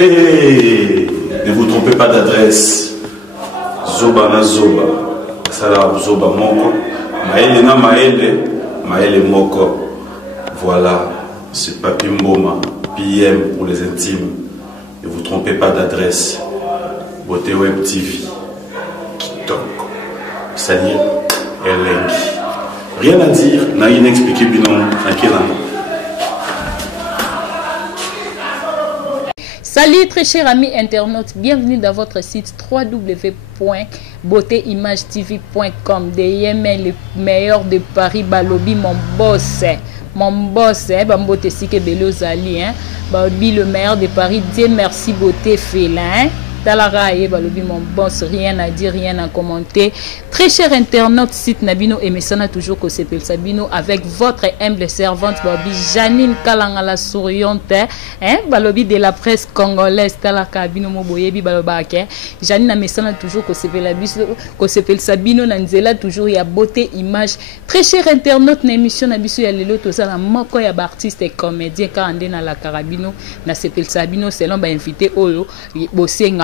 Et ne vous trompez pas d'adresse. Zoba na Zoba. Sala Zoba Moko. Maele na Maele. Maele Moko. Voilà. C'est Papi Mboma. PM pour les intimes. Ne vous trompez pas d'adresse. Beauté Web TV. TikTok. Salut. Elengi. Rien à dire. N'a rien expliqué. Binon. Salut très chers amis internautes, bienvenue dans votre site www.beautéimagetv.com. DML, le meilleur de Paris, Balobi, mon boss, Bambote Sike Belo Zali, Balobi, le meilleur de Paris, Dieu merci, beauté félin. Talaraye, Balobi, mon boss, rien à dire, rien à commenter. Très chers internautes, site Nabino et Messana, toujours que c'est Sabino, avec votre humble servante, Balobi, Janine Kalangala souriante, Balobi de la presse congolaise, Talakabino Moboyebi, Balobake, Janine Messana, toujours que c'est Sabino, Nanzela, toujours, il y a beauté, image. Très chers internautes, l'émission Nabiso, il y a Lelo, tout ça, la moko, il y a artiste et comédien, car on est dans la Carabino, na Sabino, selon, invité, Oyo, Bossé,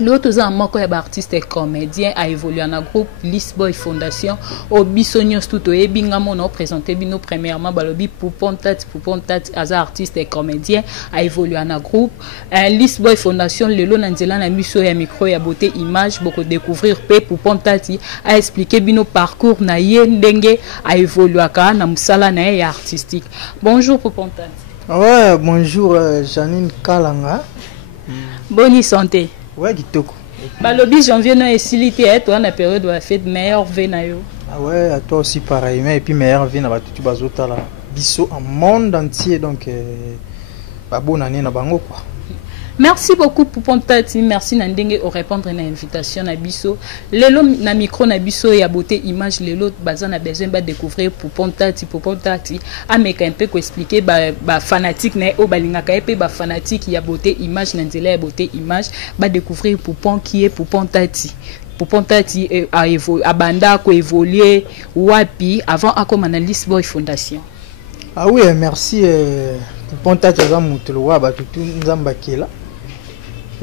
l'autre moko ya artiste et comédien a évolué en groupe Lisboy Fondation au Bissonios tout au ebinga mono présenté bino premièrement balobi Poupontat as artiste et comédien a évolué en groupe Lisboy Fondation lelo nanzela na miso ya micro ya beauté image beaucoup découvrir pe Poupontati a expliqué bino parcours na ye ndenge a évolué ka na musala na ya artistique. Bonjour Poupontati. Ouais, bonjour Janine Kalanga. Bonne santé. Ouais, Kitoko. Balobi janvier non esilité toi na période de la fête meilleure vie na yo. Ah ouais, à toi aussi pareil, mais et puis meilleure vie na ba tutu bazota la biso en monde entier donc ba bonne année na bango quoi. Merci beaucoup pour Poupontati, merci Nandenge au répondre à l'invitation na biso. Lelo na micro na biso ya beauté image lelo bazana besoin ba découvrir Poupontati ameka un peu ko expliquer ba fanatique na o balingaka pe ba fanatique ya beauté image na nzela ya beauté image ba découvrir Poupon qui est Poupontati. Poupontati a banda ko évoluer wapi avant à comme analyse Boy Fondation. Ah oui, merci Poupontati za mutulu wa ba tutu nzamba kela.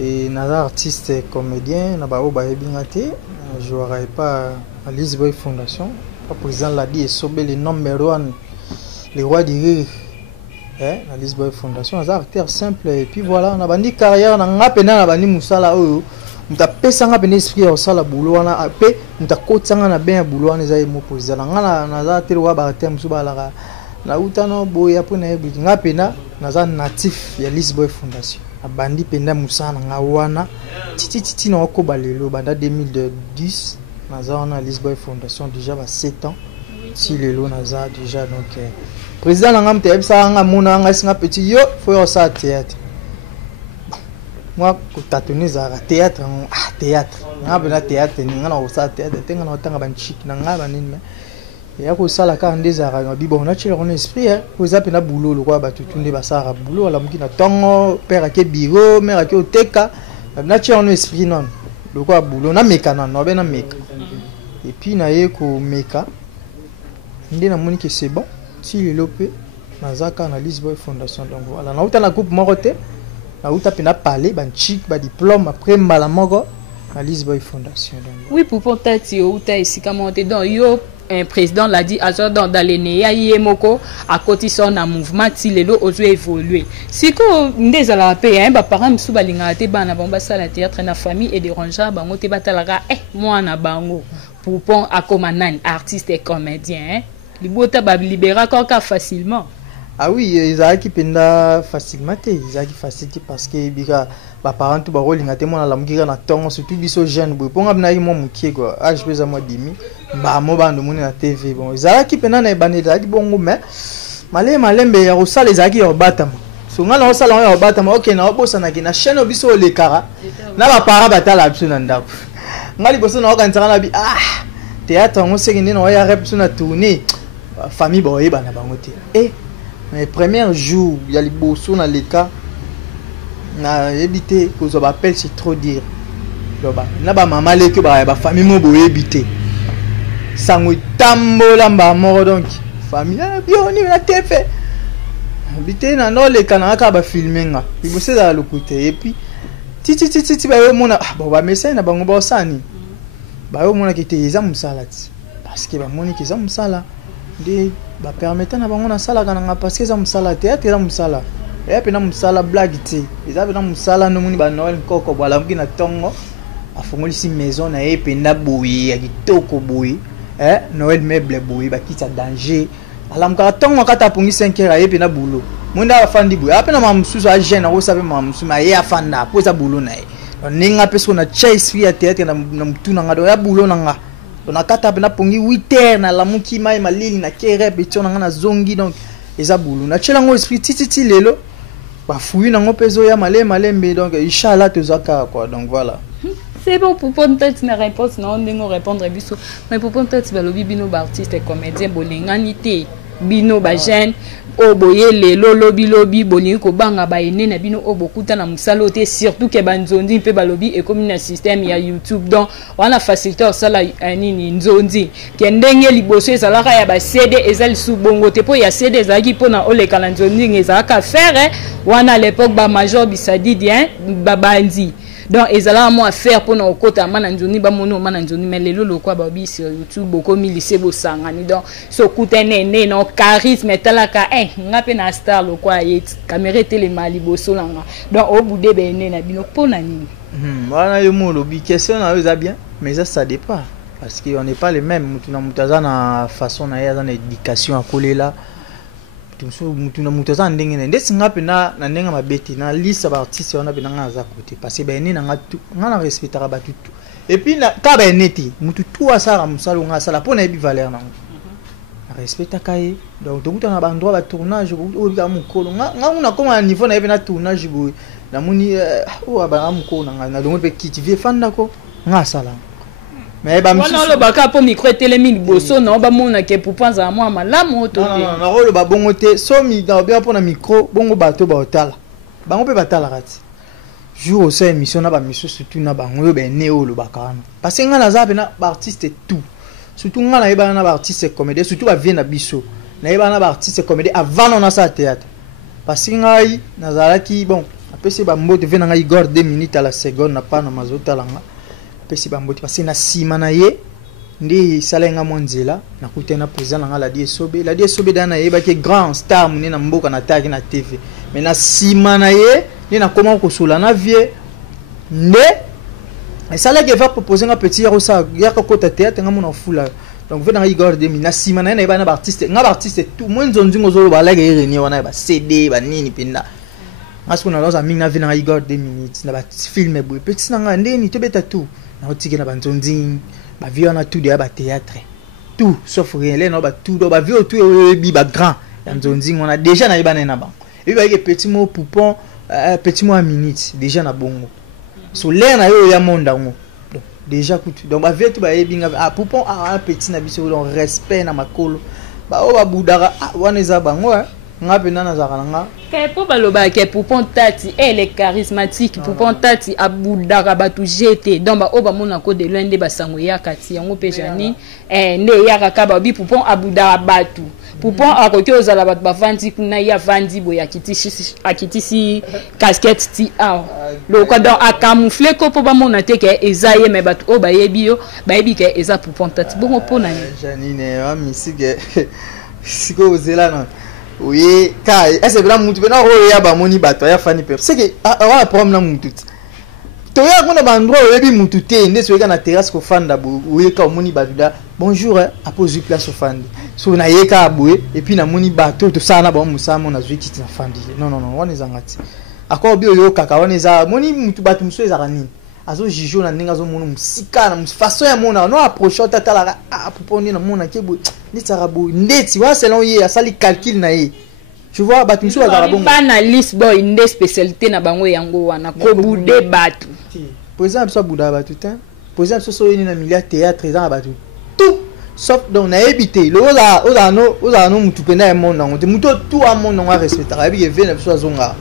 Et naza artiste et comédien na ba oba ebingate je n'aurai pas à Lisboy Fondation le président l'a dit et sobé le number 1 le roi du rire na Lisboy Fondation naza acteur simple et puis voilà na bandi carrière na ngapena na bandi musala oyo muta pesa ngapena esprit au sala boulot wana pe muta kotsanga na ben boulot wana za mo président ngana naza te roi ba acteur musuba la na utano boya po na ebi ngapena naza natif ya Lisboy Fondation abandi penda musana nga wana titi na ko balelo banda 2010 naza wana Lisboy Fondation déjà ba 7 ans si lelo naza déjà donc président nga mte ça nga mona nga singa petit yo faut ça théâtre moi ko tatoniza théâtre théâtre nga bena théâtre ni nga na ça théâtre tenga na tanga ban chic na nga banini ya ko sala ka ndezara na bibo na chela on esprit ko zape na boulot le quoi ba tutunde ba sara boulot ala muki na tongo père ke bureau mère ke oteka na chela on esprit non le quoi boulot na meka non no bena meka et puis na ye ko meka ndé na moni que c'est bon si le lopé na zaka na Lisboy Fondation donc voilà na uta na groupe morote na uta pe na parler ban chic ba diplôme après mbala moko na Lisboy Fondation donc oui pour Poupontati uta esika monter donc yo un président l'a dit à dans les néa yemoko à côté son un mouvement ti lelo ozo évoluer siko ndeza la paix ba parents msu balinga te bana bomba sala théâtre na famille et dérangeant bango te batalaka moi na bango Poupon akomanan artiste et comédien libota ba libéra encore facilement. Ah oui, ils ont qui penda facilement, ils ont qui facilité parce que bika ba parents tout ba rolinga te mona la mugira na tongo surtout biso jeune boy ponga bina yi mo mukie quoi âge pesa moi dimi ba mo ba ndo moni na TV bon ils ont qui penda na banela di bongo mais malembe ya osala les aki ya batama so nga na osala ya batama OK na obosa na kina chaîne biso le kara na ba para batala biso na ndako ngali boso na okantsaka na bi théâtre ngo sekende na ya rep na tourner famille boye bana bango te mais premier jour il y a les bosso dans les cas na éviter que ça appelle c'est trop dire na ba maman le que ba famille mo boye éviter sango tambola mba mort donc famille bioni na tefe bité na no le kana ka ba filmenga ibose za lokuté et puis titi ba yo mona bon ba message na bango ba sani ba yo mona kité eza musala ti parce que ba moni ki eza musala de ba permettre na bango na sala kana parce que eza musala théâtre eza musala et puis na musala blague ti eza na musala no moni ba Noël koko bala mki na tongo afongoli si maison na ependa boyi ya kitoko boyi Noël meuble boyi ba kita danger alamka tongo kata pongi 5 heures ependa boulot munda afandi boyi apena mamsusu a jeune ko sabe mamsusu ma ye afanda po za boulot na ye ninga peso na chase fi ya théâtre na mtuna ngado ya boulot nanga na kata apena pongi 8 heures na lamuki mai malili na kere beto nanga na zongi donc eza boulot na chelango esprit titi lelo ba fuyi nango peso ya malembe donc inchallah tozaka quoi donc voilà. C'est bon pour peut-être une réponse non on répondre biso mais pour peut-être balobi bino ba artiste et comédien bolinganité bino ba jeune o boye lelo lobi bolingi ko banga ba ene na bino o bokuta na musalo te surtout ke banzondi pe balobi et comme un système ya YouTube donc on a facilité sala nini nzondi ke ndenge liboso ezalaka ya ba CD ezali sous bongo te po ya CD ezaki pona o le kala nzondi ezaka faire wana à l'époque ba major bisadidi ba bandi. Donc ezala mo affaire pour na kota mananzoni ba mono mananzoni mais lelo lokwa ba bi sur YouTube boko mi lycée bo sangani donc so kutene ne no charisme talaka ngape na star lokwa yet caméra télé mali bo solanga donc au bout de bene na bino pona nini wana yo mo lobi question na yo bien mais ça dépend parce que on n'est pas les mêmes mutuna mutaza na façon na ya na éducation à kolela mutuna mutaza ndenge nde singa pena na ndenga mabeti na liste ba artiste wana pena ngaza côté parce que ben na ngana respectera batu et puis na ka ben neti mutu tout asara musalo nga sala pona ebi valeur na respecta kai donc to mutana ba endroit ba tournage o bi ka mukolo nga una koma niveau na ebi na tournage bo na muni o ba mukolo na donc pe kiti vie fanda ko nga sala mais ba mwana lo baka po micro telemi liboso na ba mona ke pour penser moi malamu to non rolo ba bongo te so mi da bien pour na micro bongo bato ba otala bango pe batala rati jour au sein émission na ba mission surtout na bango yo ben neo lo baka parce que nga na za na ba artiste tout surtout nga na yeba na ba artiste comédien surtout ba vie na biso na yeba na ba artiste comédien avant on a ça théâtre parce que ngai na zalaki bon après c'est ba mbote vena ngai Igor 2 minutes à la seconde na pas na mazota langa pesi bamboti parce que na sima na ye ndi salenga monzela na kutena président nga la die sobe dana yeba ke grand star mune na mboka na taki na TV mais na sima na ye ni na comment ko sula na vie ne et ça là que va proposer un petit ya ça ya ko ta théâtre nga mona fula donc vena Igor 2000 na sima na ye na yeba na artiste nga artiste tout mwenzo nzingo zo ba la ke reni wana ba CD ba nini pinda parce qu'on a dans amina vena Igor 2 minutes na ba film boy petit na nga ndeni to beta tout na otiki na banzonzi ba vie na tout de ba théâtre tout sauf rien là na ba tout do ba vie tout bi ba grand nzonzi on a déjà na ibana na ba et ba petit mot poupon petit mot à minute déjà na bongo so l'air na yo ya monda ngo donc déjà kutu donc ba vie tout ba ebinga poupon petit na biso donc respect na makolo ba o ba budara wana za bango ngape nana zakalanga kepo baloba ke poupon tati elle est charismatique poupon tati abudaka batu jeté donc ba oba mona ko de loin de basango ya kati yango pejani ne ya kakaba bi poupon abudaka batu poupon akoki ozala batu bavandi kuna ya vandi boya akitisi casquette ti le quoi donc a camoufler ko po ba mona te ke ezaye me batu oba yebi yo ba yebi ke eza poupon tati bongo pona ni janine wa misike siko ozela na oui kai est-ce vraiment mutu na ro ya ba moni bato ya fani pe c'est que a problème na mutu to ya kuna ba ndro yebi mutu te nde so na terrasse ko fanda bo oui ka moni baduda bonjour a poser place au fandi so na yeka aboué et puis na moni bato to sana ba musamo na zwiki na fandi non wana zangati akwa bio yo kaka wana za moni mutu bato muso ezaka nini azo jijo na ndinga zo mona musika na façon ya mona no approche tata la pour na mona kebo ni tsarabo ndeti wa selon ye asali calcul na ye tu vois bato muso azala bongo pas na liste boy ndé spécialité na bango yango wana ko bude bato par exemple so buda bato tin par exemple so yini na milieu théâtre za bato tout sauf donc na habité le oza no mutu pena ya mona ngo te mutu tout a mona ngo respecter abi ye vena so azonga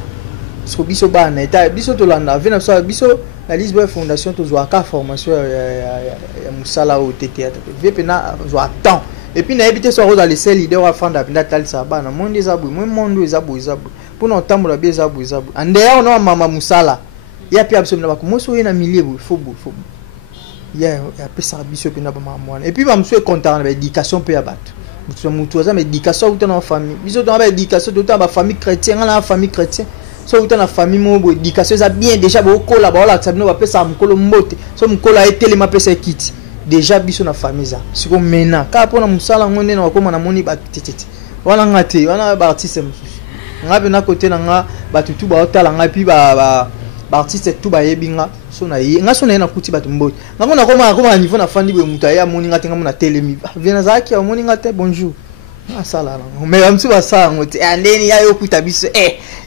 so biso ba na eta biso to landa vena so biso la Lisboa Fondation to zo aka formation ya musala au théâtre ve pena zo attend et puis na éviter soit aux laisser leader wa fanda pinda tal sabana monde zabu moi monde zabu pour non tambola bien zabu ande ya on mama musala ya pi absolument ba mo so na milieu faut ya pesa biso pina ba mwana et puis ba monsieur content na éducation pe ya bato mutu za éducation ou dans famille biso dans ba éducation tout ba famille chrétienne na famille chrétienne so uta na famille mo éducation za bien déjà ba okola ba ola sabino ba pesa mukolo mbote so mukolo a etele ma pesa kiti déjà biso na famille za siko mena ka pona musala ngone na wakoma na moni ba tititi wana ngate wana ba artiste mususu ngabe na côté na nga ba tutu ba otala ngapi ba artiste tout ba yebinga so na yi nga so na kuti ba tumbote ngako na koma niveau na fandi be muta ya moni ngate ngamu na telemi vena zaki ya moni ngate bonjour asala mais amsu ba sa ngote andeni ya yokuta biso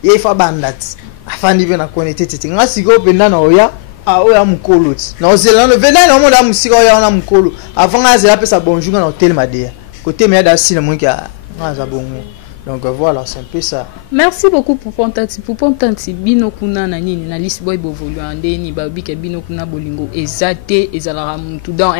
ye fa bandat afandi vena connecté titi nga siko penda na oya oya mukolo na ozela no vena na monde amusika oya na mukolo avant nga zela pesa bonjour na hotel madea côté mais da sina mo ki nga bongo. Donc voilà, c'est un peu ça. Merci beaucoup pour Pontanti bino kuna na nini na liste boy bovolu andeni babi ke bino kuna bolingo ezate ezala muntu dans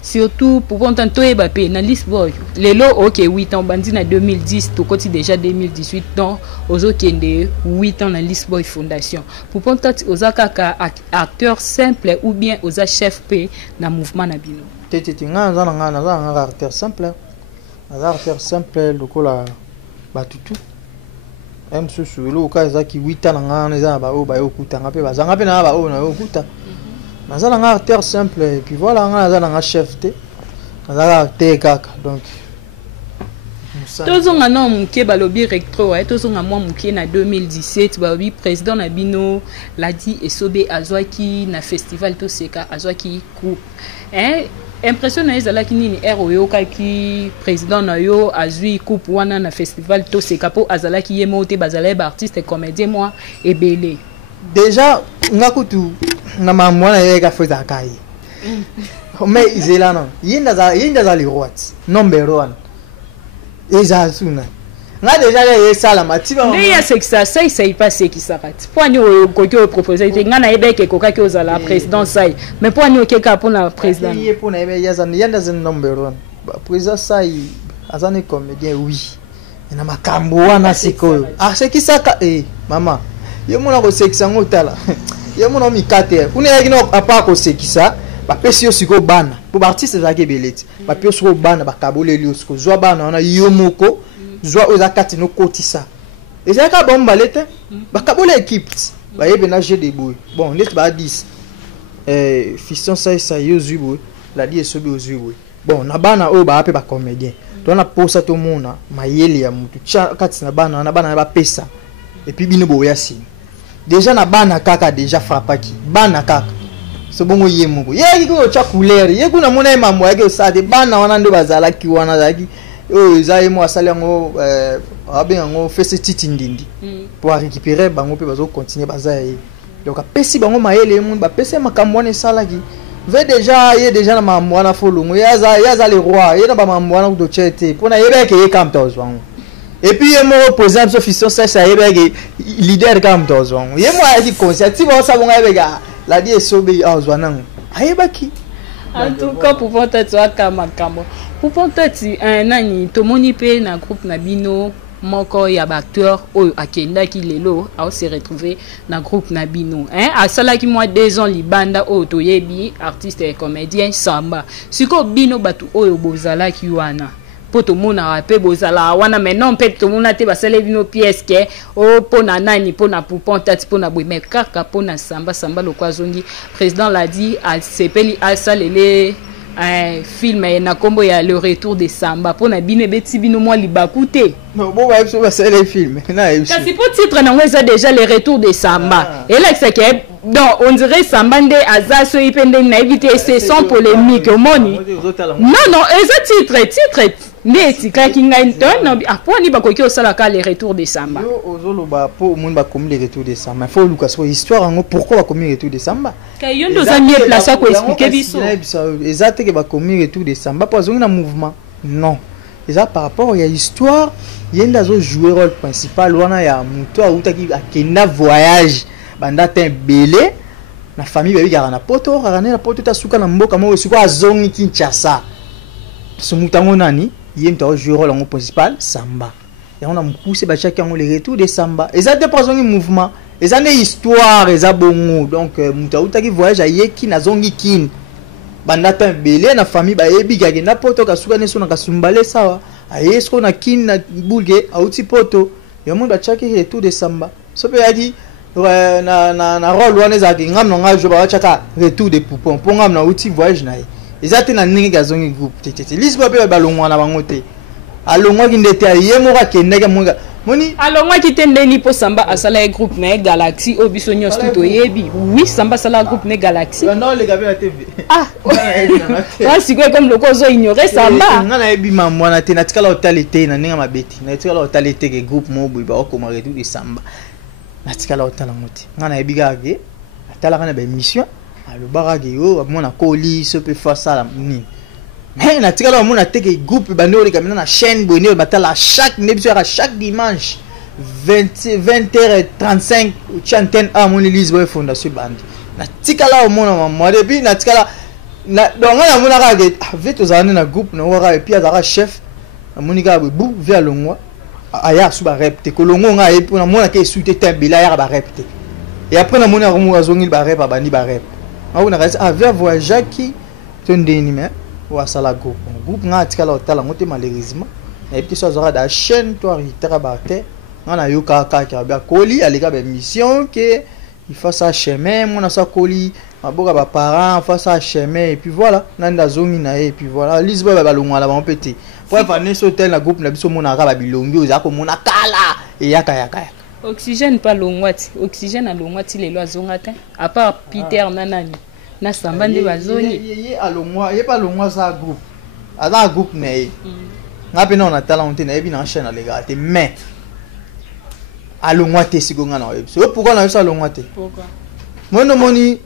surtout pour Pontanto e bapé na liste boy lelo OK 8 ans bandi na 2010 to koti déjà 2018 donc ozo kende 8 ans na liste boy fondation pour Pontanti ozaka ka acteur simple ou bien oza chef P na mouvement na bino tete nga na acteur simple lokola batutu msusu lo kaza ki 8 ans ngana za ba o ba yokuta ngape bazanga pe na ba o na yokuta nazala nga acteur simple et puis voilà nga nazala nga chef te nazala acteur kaka donc tozonga na muke balobi rectro tozonga mwa muke na 2017 balobi président na bino ladi esobe azwaki na festival to seka azwaki coupe impression na ezala kinini oyo kaki président na yo azui coupe wana na festival to seka po azala ki yemote bazala ba artiste comédien moi ebele déjà ngakutu na mamwana yeka feza kai mais izelana yinda za li roat number 1 eza suna nga déjà ye sala matiba mais ya sexa ça y passe qui s'arrête poani o kokyo proposer nga na ebeke kokaki ozala président sai mais poani o keka pona président ye pona ebe yanda zen number 1 président sai azane comédien oui na makambo wana sikoyo c'est qui ça mama ye mona ko sexa ngotala ye mona mikate kuna yaki no apa ko sekisa ba pesio siko bana pour artiste za ke beleti ba pesio siko bana ba kaboleli siko zwa bana wana yomoko zwa ozakati no kotisa ezaka bomba lete bakabola équipe ba yebe na jeu de boy bon net ba 10 fiston ça yozui boy la die sobi ozui boy bon na bana o ba ape ba comédien to na posa to mona mayele ya mutu kati na bana ba pesa et puis bino boya si déjà na bana kaka déjà frappaki bana kaka so bongo yemoko ye ko cha couleur ye kuna mona mambo yake osade bana wana ndo bazala ki wana zaki zaye mo asali ngo abenga ngo fese titi ndindi pour récupérer bango pe bazo continuer bazaye donc apesi bango mayele monde ba pese makambo wana salaki ve déjà na mambo wana folongo yaza le roi ye na ba mambo wana ko chete pona yebeke ye kam tozwango et puis ye mo opposant so fiston ça yebeke leader kam tozwango ye mo ayi concert ti ba sabonga yebeka la die sobe azwanango ayebaki en tout cas pour Pontanti akama kambo pour Pontanti nani tomoni pe na groupe na bino moko ya ba acteur oyo akendaki lelo a se retrouver na groupe na bino asalaki moi 2 ans libanda oyo toyebi artiste et comédien samba siko bino batu oyo bozalaki wana poto mona rape bozala wana maintenant peut to mona te basale bino pièce ke pona nani pona pour Pontanti pona boime kaka pona samba lokwa zongi président l'a dit al sepeli al salele film na kombo ya le retour de samba pona bino beti bino moi libakute non bon ba so basale film na kasi pour titre na ngwe ça déjà le retour de samba et là c'est que donc on dirait samba nde azaso ipende na éviter c'est sans polémique moni non et titre mais kaki ngai ton aponi bakoki osala ka le retour de samba yo ozolo ba po monde ba komi le retour de samba faut luka so histoire ngo pourquoi ba komi le retour de samba kay yo ndo za mieux place à ko expliquer biso exact que ba komi le retour de samba pas on a mouvement non déjà par rapport ya histoire yenda zo jouer rôle principal wana ya muto autaki akenda voyage banda te belé na famille babi garana poto ta suka na mboka mo siko azongi Kinshasa so mutango nani il y a un joueur rôle principal samba et on a poussé ba chacun le retour de samba et ça dépend du mouvement et ça une histoire et ça bon donc mutauta qui voyage à yeki na zongi kin bandata belé na famille ba yebi ga na poto ka suka neso na kasumbale sawa ayesko na kin na bulge auti poto ya monde ba chaki retour de samba so pe yadi na rôle wana za ki ngam no ngajo ba chaka retour de poupon po ngam na uti voyage na ezate na ningi ga zongi groupe tete lisbo pe ba longwa na bango te alongwa ki ndete ye mo ka kendeke mo moni alongwa ki tendeni po samba asala groupe na Galaxy obiso nyos tuto yebi oui samba sala groupe na Galaxy non les gars na TV ah ouais si comme le kozo ignorer samba ngana yebi mamwa na te na tikala hotelité na ninga mabeti na tikala hotelité ke groupe mo bo ba ko maretu de samba na tikala hotel ngoti ngana yebi ga ke atala kana ba émission alo barage yo mona koli se peut faire ça ni mais na tikala mo na teke groupe banoli kamina na chaîne bonheur batala chaque émission à chaque dimanche 20h35 chantenne à mon Lisboa fondation band na tikala mo na mo depuis na tikala na donc na mo na ka ke vite aux années na groupe na wara et puis azara chef monika bu via longwa aya suba repte ko longo nga et pour na mo na ke souté tembela ya ba repte et après na mo na mo azongi ba rep ba ni ba rep on a avec voyage qui ton dénimé ou à sala groupe nga tikala hôtel ngote malheureusement et puis ça aura da chaîne toi ritera bate on a yo ka ba koli alika ba mission que il faut ça chemin mon ça koli maboka ba parents faut ça chemin et puis voilà nanda zongi na et puis voilà lisbo ba longwa la ba petit pour venir sur hôtel na groupe na biso mona ka ba bilongi oza ko mona kala et yaka oxygène pas longwati oxygène a longwati les lois zongata à part Peter nanani na samba nde bazoni ye alongwa ye pas longwa ça groupe ada groupe ne ngapi na on atala on te na yebi na chaîne les gars te mais alongwa te sigonga na yebi so pourquoi na ça alongwa te pourquoi mono moni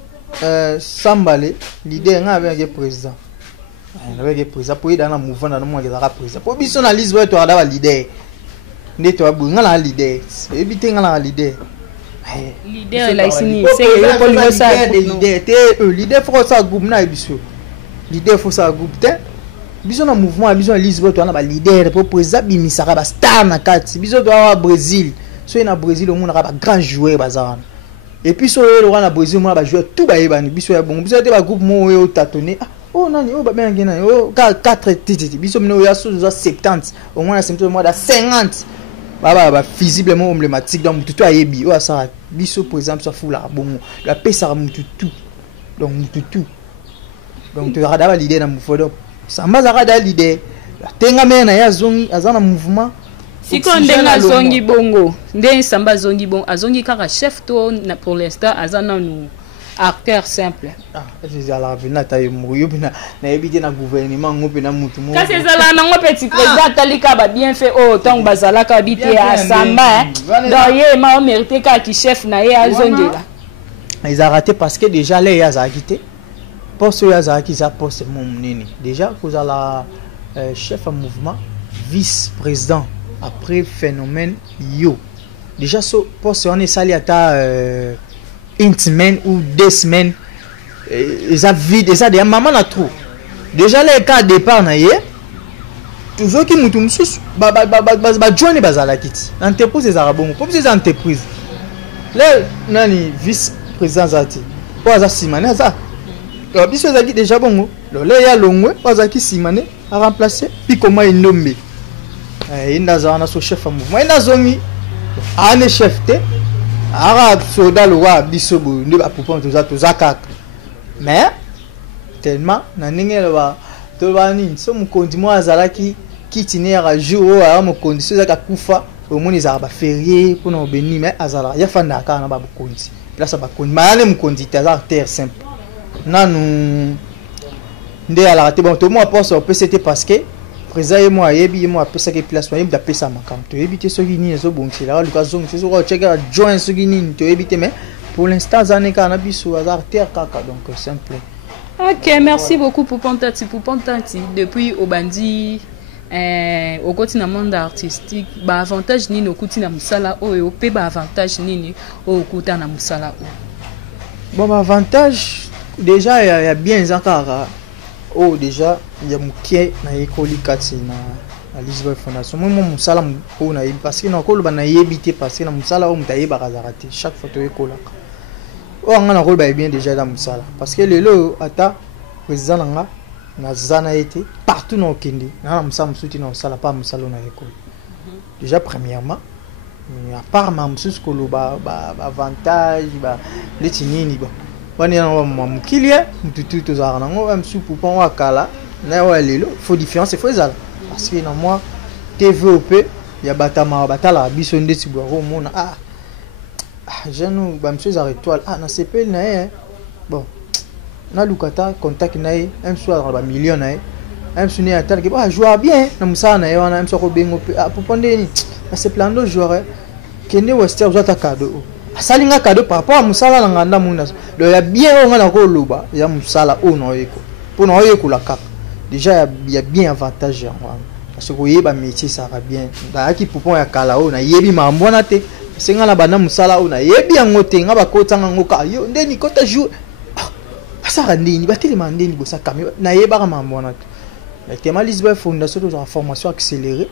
sambale leader nga avec président avec président pour dans na mouvement na mo ngeza ka président pour biso na Lisboa to ada ba leader ndeto abunga na leader ebite nga na leader leader la isini c'est yo ko le ça leader te leader faut ça groupe na biso leader faut ça groupe te biso na mouvement biso na Lisboa to na ba leader pour président bimisaka ba star na kati biso to wa Brésil so na Brésil on na ba grand joueur bazana et puis so le na Brésil on ba joueur tout ba yebani biso ya bon biso te ba groupe mo yo tâtonner oh nani oh ba bien ngena oh 4 titi biso mno ya so 70 au moins na 70 mois da 50 ba visiblement emblématique donc tout ayebi o ça biso par exemple ça fout la bon la paix ça mutu tout donc mutu tout donc tu rada l'idée na mouvement ça m'a rada l'idée tenga mena ya zongi azana mouvement siko ndenga zongi bongo ndenge samba zongi bon azongi kaka chef to pour l'instant azana nous acteur simple c'est à la vena taille mouyo bina na ebité na gouvernement ngope na mutu mo ka c'est ça na ngo petit président talika ba bien fait oh tant bazala ka habiter à samba donc ye ma mérité ka ki chef na ye azongela ils a raté parce que déjà les ya za quitté poste ya za ki za poste mon nini déjà cause à la chef en mouvement vice-président après phénomène yo déjà so poste on est sali ata une semaine ou 2 semaines ils a vide ça des maman na trop déjà les cas départ na ye toujours qui mutu mususu ba joindre bazala kiti entreprise za rabongo pour ces entreprises là nani vice président zati pour za simane za biso za ki déjà bongo le ya longwe pour za ki simane a remplacer puis comment indombe inda za na so chef en mouvement inda zongi ane chef te ara soda le wa biso bo ndi ba popon to za kaka mais tellement na ningelo ba to ba ni so mukondi mo azalaki kitine ya jour a mo condition za kufa au moni za ba férié pour no beni mais azala ya fanda ka na ba mukondi là ça ba kondi maane mukondi ta za terre simple nanu nde ala te bon to mo pense au PCT parce que président et moi yebi moi pesa ke place moi yebi pesa makam to yebi te soki ni zo bon là le cas zong so ko checker join soki ni to yebi te mais pour l'instant zane ka na biso azar terre kaka donc simple. OK, merci beaucoup pour Pontati depuis Obandi au côté na monde artistique ba avantage nini okuti na musala oyo pe ba avantage nini au okuta na musala o. Bon ba avantage déjà il y a bien zakara oh déjà il y a mukie na ekoli kati à Lisbonne Fondation. Moi, mon salam, parce que on a évité parce que mon salam, on a évité chaque fois que tu on a un rôle bien déjà dans mon salam. Parce que le lot, ata, président na zana été partout dans le Kindi. Na msala msuti na msala pas msala na école. Déjà premièrement, à part ma msuti ko ba avantage ba leti nini ba. Bani na mkilia mtutu to za na ngo msu pour wa kala na wa lelo faut différence faut ezala. Parce que na moi TVOP ya batama batala biso ndeti bwa ko mona jeune ba msu za étoile na CPL na bon na lukata contact na un soir ba million na un suni atal que jouer bien na musana na wana un soir ko bengo pour prendre ni c'est plan de joueur kende wester zo ta cadeau asalinga cadeau par rapport à musala na nganda muna do ya bien on na ko loba ya musala o no yeko pour no yeko la cap déjà il y a bien avantage parce que yeba métier ça va bien da ki pour ya kala o na yebi mambo na te senga na bana musala o na yebi ngote ngaba ko tanga ngoka yo ndeni ko ta jouer ça ndeni batelema ndeni bosa kami na yeba mambo na te tema Lisbonne Fondation de formation accélérée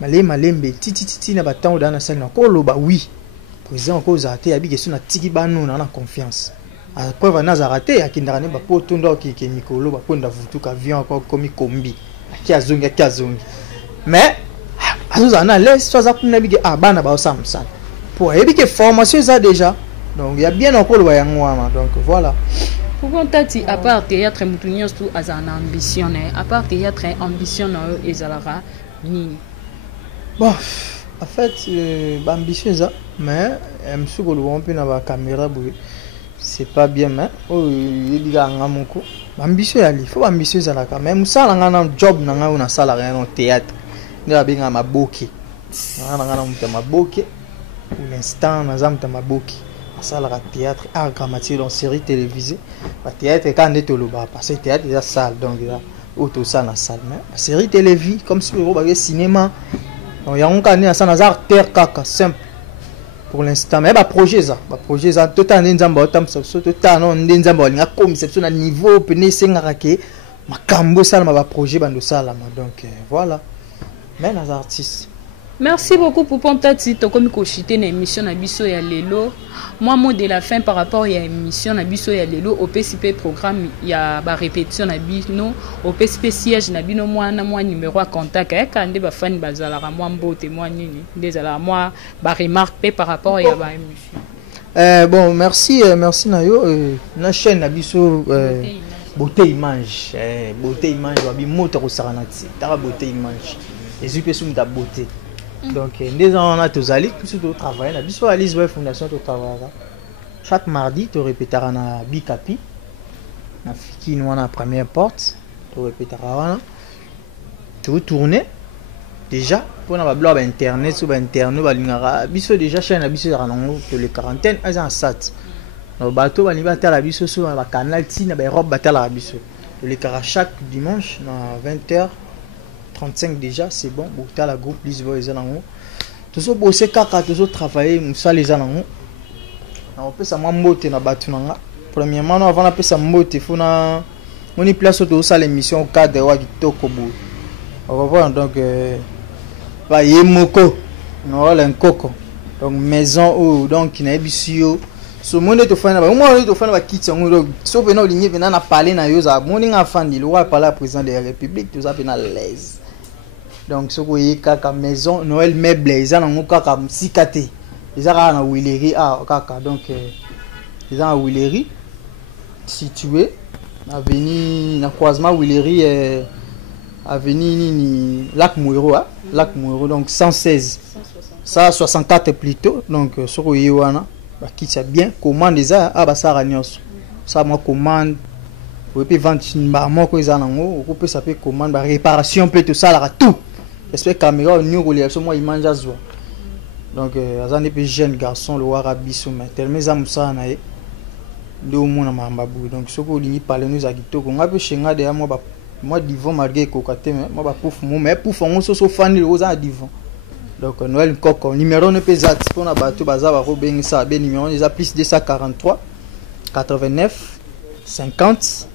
malembe titi na batango dana sali na ko loba oui président ko zate ya bige suna tiki banu na confiance a preuve na zarate ya kindarane ba poto ndo ki mikolo ba ponda vutuka avion ko komi kombi ki azongi mais azuza na les soit za kuna bige bana ba osamsana pour ebike formation ça déjà donc il y a bien encore le yangwana donc voilà. Pourquoi tati à part théâtre mutunyo tout azana ambition à part théâtre ambition ezalara ni bon en fait ambition ça mais msuko lo pe na ba caméra c'est pas bien mais yediga ngamoko ambition ali faut ambition ça la quand même ça na job na nga una sala rien au théâtre ni abinga maboki na muta maboki pour l'instant na zamta maboki salle de théâtre art dramatique dans série télévisée le théâtre quand on est au loba parce que théâtre déjà salle donc là auto ça dans salle mais série télévisée comme si on regarde cinéma donc il y a un canal ça dans art terre kaka simple pour l'instant mais projet ça tout en nzamba tam ça tout en nzamba linga conception à niveau pene senga ke makambo ça ma projet bando sala donc voilà mais les artistes. Merci beaucoup pour Pontati tokomi ko chiter na émission na biso ya lelo. Moi mot de la fin par rapport à émission na biso ya lelo au PCP programme ya ba répétition na bino au PCP siège na bino moi numéro à contact kande ba fan bazala moi mbote moi nini désolé moi ba remarque par rapport à ba émission. Bon merci nayo na chaîne na biso beauté image wa bi moto ko saranati ta beauté image les UPS da beauté. Donc, nous avons tous allés tout travail. Nous avons Lisbonne Fondation tout travail. Chaque mardi, tu répéteras na Bikapi. Na fiki nous na première porte. Tu répéteras. Tu tourner. Déjà, pour na blog internet sur internet, balingara. Biso déjà chaîne na biso ranongo to les quarantaine à un sat. Na bateau baliba ta la biso sur na canal ti na ba robe batala biso. Les cara chaque dimanche na 20h. 35 déjà c'est bon pour la groupe Lisbonne les anango toujours bosser kaka toujours travailler musa les anango on peut ça mbote na batu nanga premièrement avant on peut ça mbote faut na moni place au ça l'émission cadre wa kitoko bo on va donc ba yemoko no la nkoko donc maison ou donc na ebisio so monde to fana ba moi to fana ba kiti ngo so pe na ligne na parler na yo za moni nga fandi le roi parler président de la République tout ça pe na l'aise. Donc ce que kaka maison Noël meuble ils en ont kaka sikate ils ont na Willery kaka donc ils ont Willery situé avenue na croisement Willery avenue ni Lac Mouiro donc 116 164 plutôt donc ce que wana ba kitsa bien commande ça ba sara nyonso ça moi commande ou puis vendre ba moko ils en ont ou peut ça peut commande ba réparation peut tout ça là tout. J'espère que caméra nous relève sur moi il mange à joie donc azan des jeunes garçons le warabiso mais tellement ça musa na e de au monde mambabu donc ce que lui parler nous agito ko ngape chenga de moi divon malgré ko kate moi ba pouf mais pouf on so fan le oza divon donc Noël Koko numéro ne pesat pour na bato bazaba ko bengi ça ben numéro déjà plus 243 89 50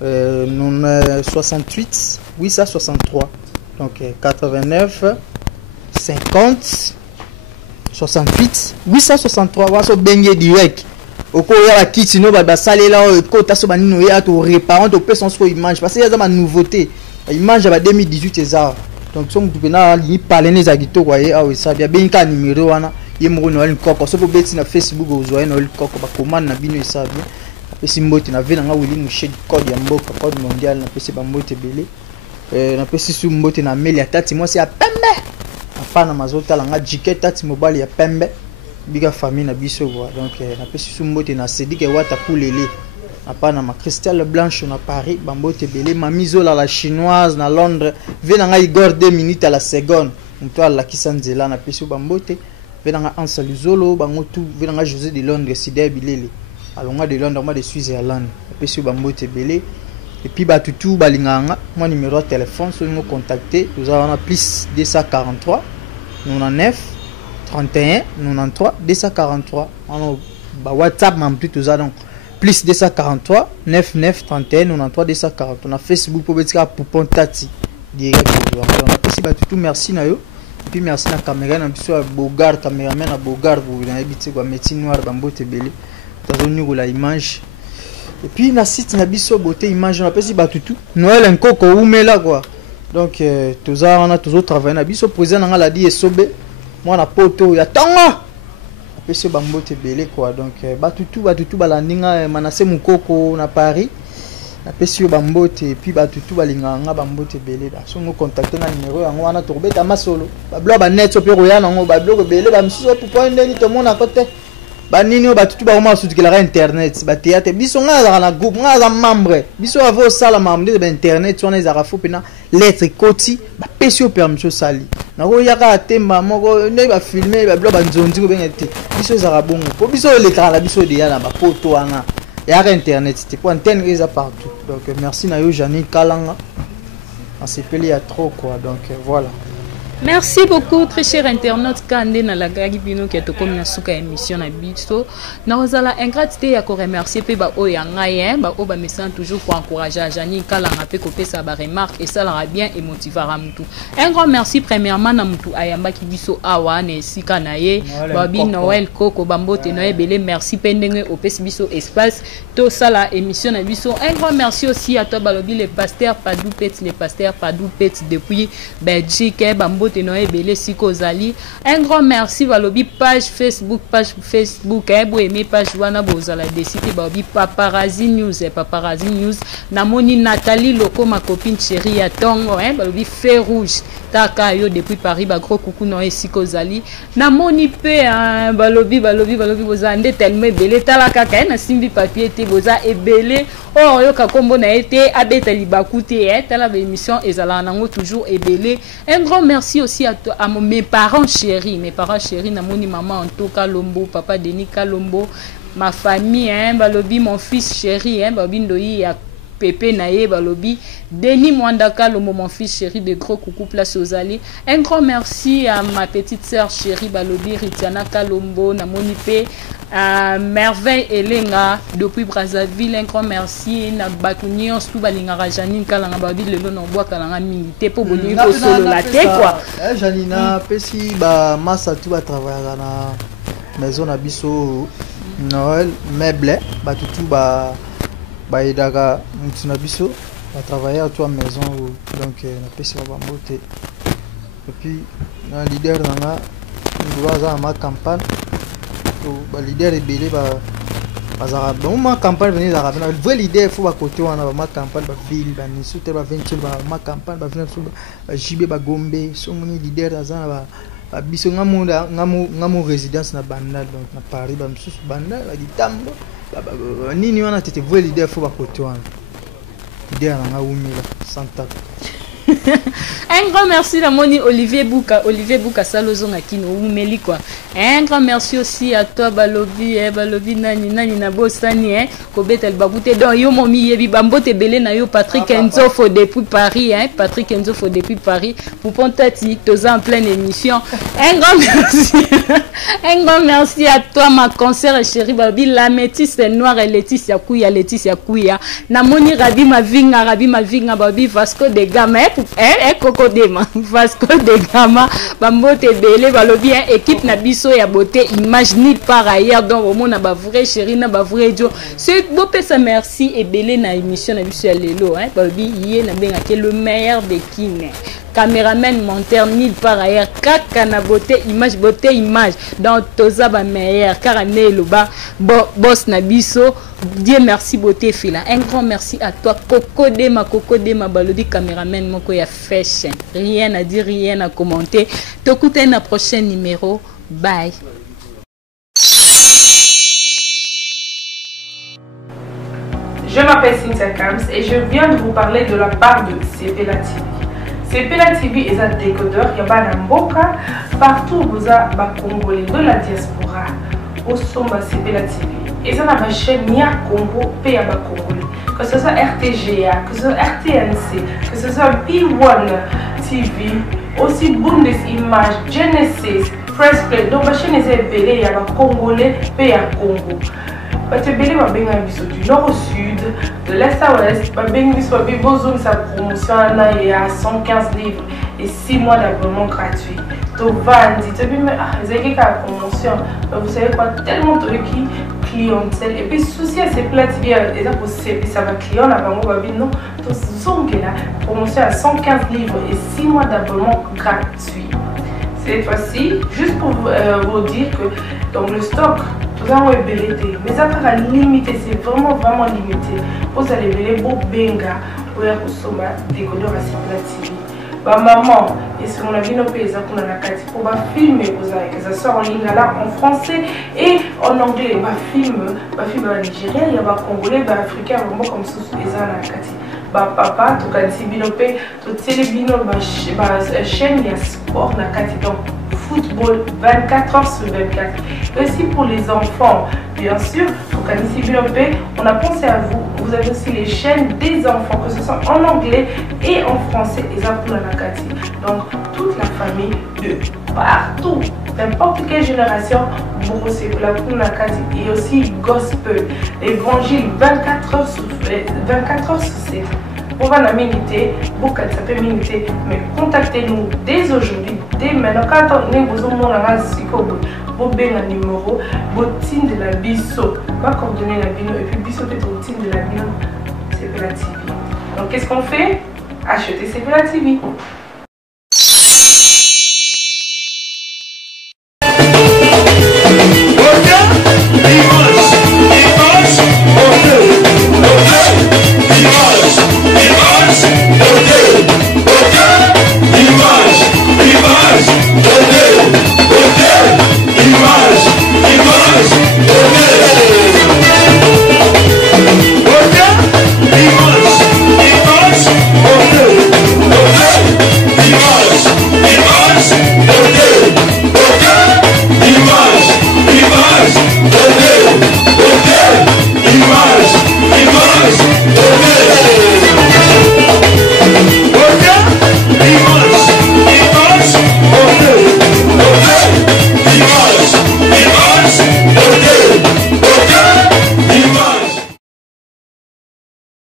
68 863 Donc 89 50 68 863 waso bengue direct. Oko ya ba kiti no ba salela ko taso ba nino ya to réparant to person so image parce que y a ma nouveauté. Image ba 2018 eza. Donc son tu pena li parler les agito kwa ye awe sa bien benka numéro wana ye mo no ali koko so po beti na Facebook ozo no ali koko ba commande na bino isa bien. Pesi mbote na vena nga wili mushe code ya mboka code mondial na pesi ba mbote belé. Na pesi su mbote na mail ya tati moi c'est ya pembe. Apana mazota la nga jiket tati mobile ya pembe. Biga famille na biso quoi. Donc na pesi su mbote na sedi ke wata poulele. Apana ma cristal blanche na Paris bambote belé ma miso la chinoise na Londres vena nga Igor 2 minutes à la seconde. Mto la kisanzela na pesi bambote vena nga Ansa Luzolo bango tout vena nga José de Londres Sidé Bilele. Alonga de Londres moi de Switzerland. Na pesi bambote belé. Et puis bah tout balinganga mon numéro de téléphone sur nous contacter nous avons plus 243 99 31 93 243 on bah WhatsApp même plus tout ça donc plus 243 99 31 93 240 on a Facebook pour betika pour Pontati direct on a aussi bah tout merci na yo et puis merci na caméra na biso Bogard caméraman na Bogard pour na habité quoi métier noir bambote belé dans une la image. Et puis na site na biso beauté image on appelle si batutu Noël en coco ou là quoi. Donc tous ça on a toujours travaillé na biso président na la di esobe moi na poto ya tongo appelle si bambote belé quoi. Donc batutu balandinga manase mukoko na Paris appelle si bambote et puis batutu balinga nga bambote belé da so ngo contacter na numéro yango wana to beta masolo ba blo ba net so pe roya nango ba blo belé ba msuso pour point ndeni to mona côté banini batutu ba oma sutikela internet ba théâtre biso nga na groupe nga za membre biso avo sala membre de internet on les arafu pena lettre koti ba pesio permission sali na ko yaka temba moko ne ba filmer ba blo ba nzonzi ko bengete biso za rabongo po biso le kala biso de ya na ba poto wana yaka internet c'était pour antenne eza partout. Donc merci na yo Janine Kalanga on s'appelle ya trop quoi. Donc voilà. Merci beaucoup, très cher internaute. Kande na la gagi bino qui est comme na suka émission na biso. Na ozala ingratité ya ko remercier pe ba o ya ngai ba o ba message toujours pour encourager Janine Kalanga pe ko pesa ba remarque et ça la bien et motivera mutu. Un grand merci premièrement na mutu ayamba ki biso awa ne sika na ye ba bi Noël Koko bambote Noël belé merci pendenge o pesa biso espace to sala émission na biso. Un grand merci aussi à toi balobi les pasteurs Padou Pet depuis Belgique bambote Noé belé siko zali. Un grand merci balobi page Facebook bo aimé page wana bozala desité balobi paparazzi news namoni Nathalie Loko ma copine chérie ya tongo balobi feu rouge taka yo depuis Paris ba gros coucou Noé siko zali namoni pe balobi boza ndé tellement belé tala kaka na simbi papier te boza ebelé oh yo ka kombo na été abeta libakute tala ba émission ezala nango toujours ebelé. Un grand merci aussi à mes parents chéris namoni maman Anto Kalombo papa Denis Kalombo ma famille balobi mon fils chéri balobi ndoyi ya Pépé Naye balobi Denis Mwanda Kalombo mon fils chéri de gros coucou place aux allées. Un grand merci à ma petite sœur chérie balobi Ritiana Kalombo namoni pe Merveille Elenga depuis Brazzaville. Un grand merci na batunion tout balinga Janine Kalanga balobi lelo na bois kalanga milité pour boni ko solo la té quoi. Janina pesi ba massa tout va travailler na maison na biso Noël meuble batutu ba edaka mutu na biso va travailler à toi maison donc na pesi ba mbote et puis na leader nanga ngoza ma campagne ba leader ebele bazara bon ma campagne venir à na vrai leader faut ba côté wana ba ma campagne ba ville ba ni souter ba 20 ba ma campagne ba venir ba jibe ba gombe so moni leader azana ba biso ngamu résidence na banda donc na Paris ba msusu banda ba ditambo nini wana tete vrai leader faut ba côté wana leader na umila santa. Un grand merci à Moni Olivier Bouka Salozonga Kino Oumeli quoi. Un grand merci aussi à toi balobi nani na bosani Kobeta el babute donc yo momi yebi bambote belé na yo Patrick Enzofo depuis Paris Patrick Enzofo depuis Paris pour Pontati toza en pleine émission. Un grand merci à toi ma concert chérie babi la métisse noire et Laetitia Kouya na Moni Rabi ma vinga babi Vasco de Gama Cocodema Vasco de Gama bambote belé balobi équipe na biso ya beauté image ni par ailleurs donc au monde ba vrai chéri na ba vrai jo c'est beau pesa merci et belé na émission na biso ya lelo balobi yé na benga ke le meilleur de kine caméraman monteur ni par ailleurs kaka na beauté image donc toza ba meilleur car ané loba boss na biso. Dieu merci beauté fila. Un grand merci à toi Cocodema balodi caméraman moko ya fashion. Rien à dire, rien à commenter. T'écoutes un prochain numéro. Bye. Je m'appelle Cynthia Kams et je viens de vous parler de la part de Sepela TV. Sepela TV est un décodeur, il y a un mboka partout vous avez Congolais de la diaspora. Au sommet Sepela TV. Et ça n'a pas chaîne ni à Congo, pays à Congolais. Que ce soit RTGA, que ce soit RTNC, que ce soit P1 TV, aussi Bundesimage, Genesis, Press Play. Donc, la chaîne est appelée à Congolais, pays à Congo. Parce que Bélé va bien du nord au sud, de l'est à l'ouest, va bien besoin sa promotion il y a 115 livres et 6 mois d'abonnement gratuit. Donc, Vandi, tu dis, mais la promotion, vous savez quoi, tellement de clientèle. Et puis, souci à ces plats, ça va client, là, non, donc, la promotion à 115 livres et 6 mois d'abonnement gratuit. Cette fois-ci, juste pour vous dire que dans le stock, nous avons ébélité, mais ça sera limité, c'est vraiment limité. Vous allez béler beau benga pour consommer décodeur à Sepela TV. Maman, et si on a vu nos pays pour filmer, que ça sort en ligne là en français et en anglais, film nigérien, il y a des congolais, des africains, vraiment comme ça, les papa, tout cas, si binopé, tout télébino, chaîne, il y a sport, donc football 24 heures sur 24. Et aussi pour les enfants, bien sûr, tout cas, si binopé, on a pensé à vous. Vous avez aussi les chaînes des enfants, que ce soit en anglais et en français, et ça pour la Nakati. Donc, toute la famille de partout, n'importe quelle génération, pour la Nakati. Et aussi gospel, évangile 24 heures sur 7. On va la miniter, beaucoup ça peut miniter, mais contactez-nous dès aujourd'hui, dès maintenant. Quand on est besoin de vous bien un numéro, botine de la biso, pas coordonner la bino, et puis biso peut être botine de la bino, Sepela TV. Donc qu'est-ce qu'on fait? Acheter Sepela TV.